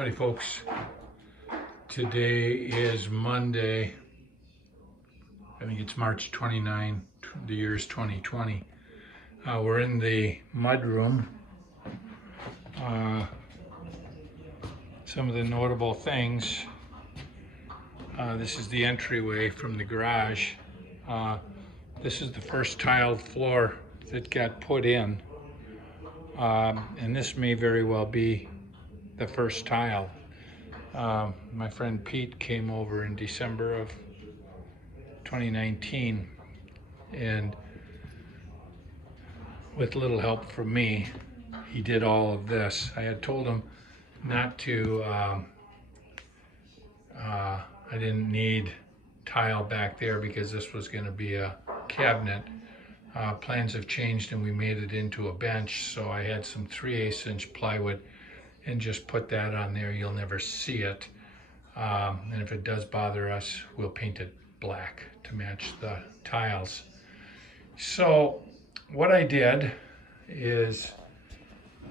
Howdy folks, today is Monday, I think it's March 29, the year's 2020. We're in the mud room. Some of the notable things, this is the entryway from the garage. This is the first tiled floor that got put in, and this may very well be the first tile. My friend Pete came over in December of 2019, and with little help from me, he did all of this. I had told him not to, I didn't need tile back there because this was going to be a cabinet. Plans have changed and we made it into a bench, so I had some 3/8 inch plywood and just put that on there. You'll never see it, and if it does bother us, we'll paint it black to match the tiles. So what I did is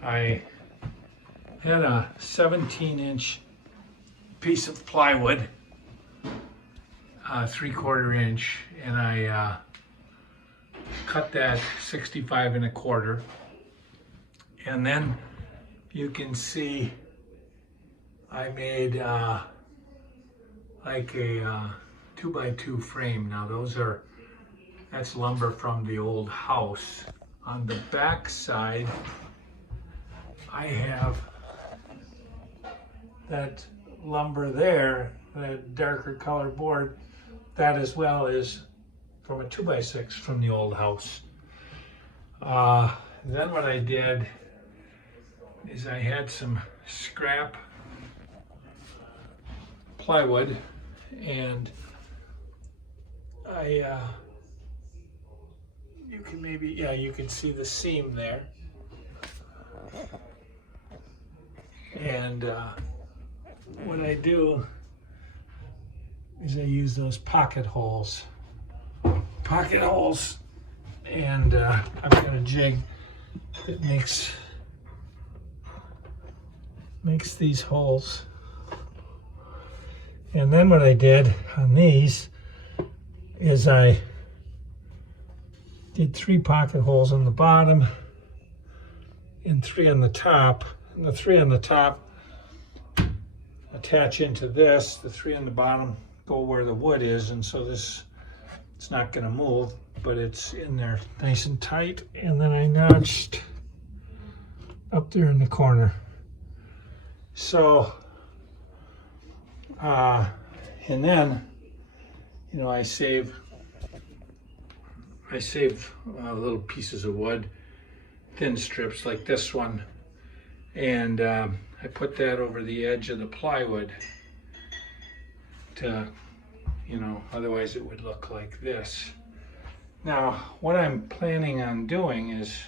I had a 17-inch piece of plywood, 3/4 inch, and I cut that 65 1/4, and then you can see I made like a 2x2 frame. Now that's lumber from the old house. On the back side, I have that lumber there, that darker color board, that as well is from a 2x6 from the old house. Then what I did is I had some scrap plywood, and you can see the seam there, and what I do is I use those pocket holes, and I've got a jig that makes these holes. And then what I did on these is I did 3 pocket holes on the bottom and 3 on the top. And the 3 on the top attach into this. The 3 on the bottom go where the wood is, and so it's not going to move, but it's in there nice and tight. And then I notched up there in the corner. So, and then, I save little pieces of wood, thin strips like this one, and I put that over the edge of the plywood to, otherwise it would look like this. Now, what I'm planning on doing is,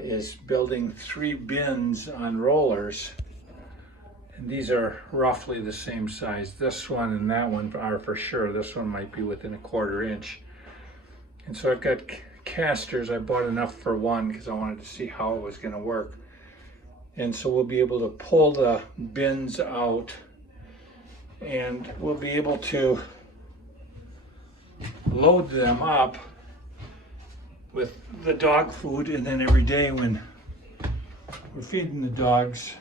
is building 3 bins on rollers, and these are roughly the same size. This one and that one are for sure. This one might be within a 1/4 inch. And so I've got casters. I bought enough for one because I wanted to see how it was going to work. And so we'll be able to pull the bins out, and we'll be able to load them up with the dog food, and then every day when we're feeding the dogs,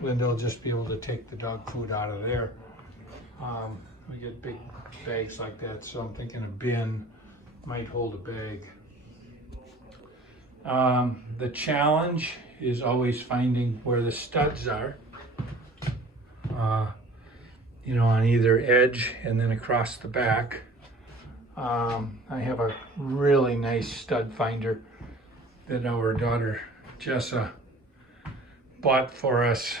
Linda will just be able to take the dog food out of there. We get big bags like that, so I'm thinking a bin might hold a bag. The challenge is always finding where the studs are, on either edge and then across the back. I have a really nice stud finder that our daughter Jessa bought for us.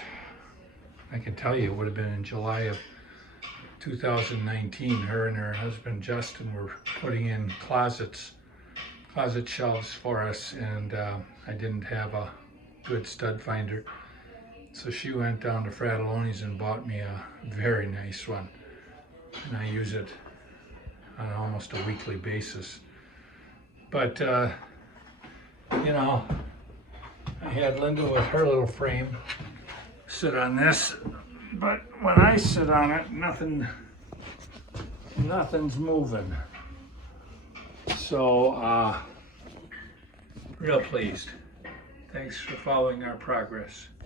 I can tell you it would have been in July of 2019. Her and her husband Justin were putting in closet shelves for us, and I didn't have a good stud finder, so she went down to Fratelloni's and bought me a very nice one, and I use it on almost a weekly basis. But I had Linda with her little frame sit on this, but when I sit on it, nothing's moving. So, real pleased. Thanks for following our progress.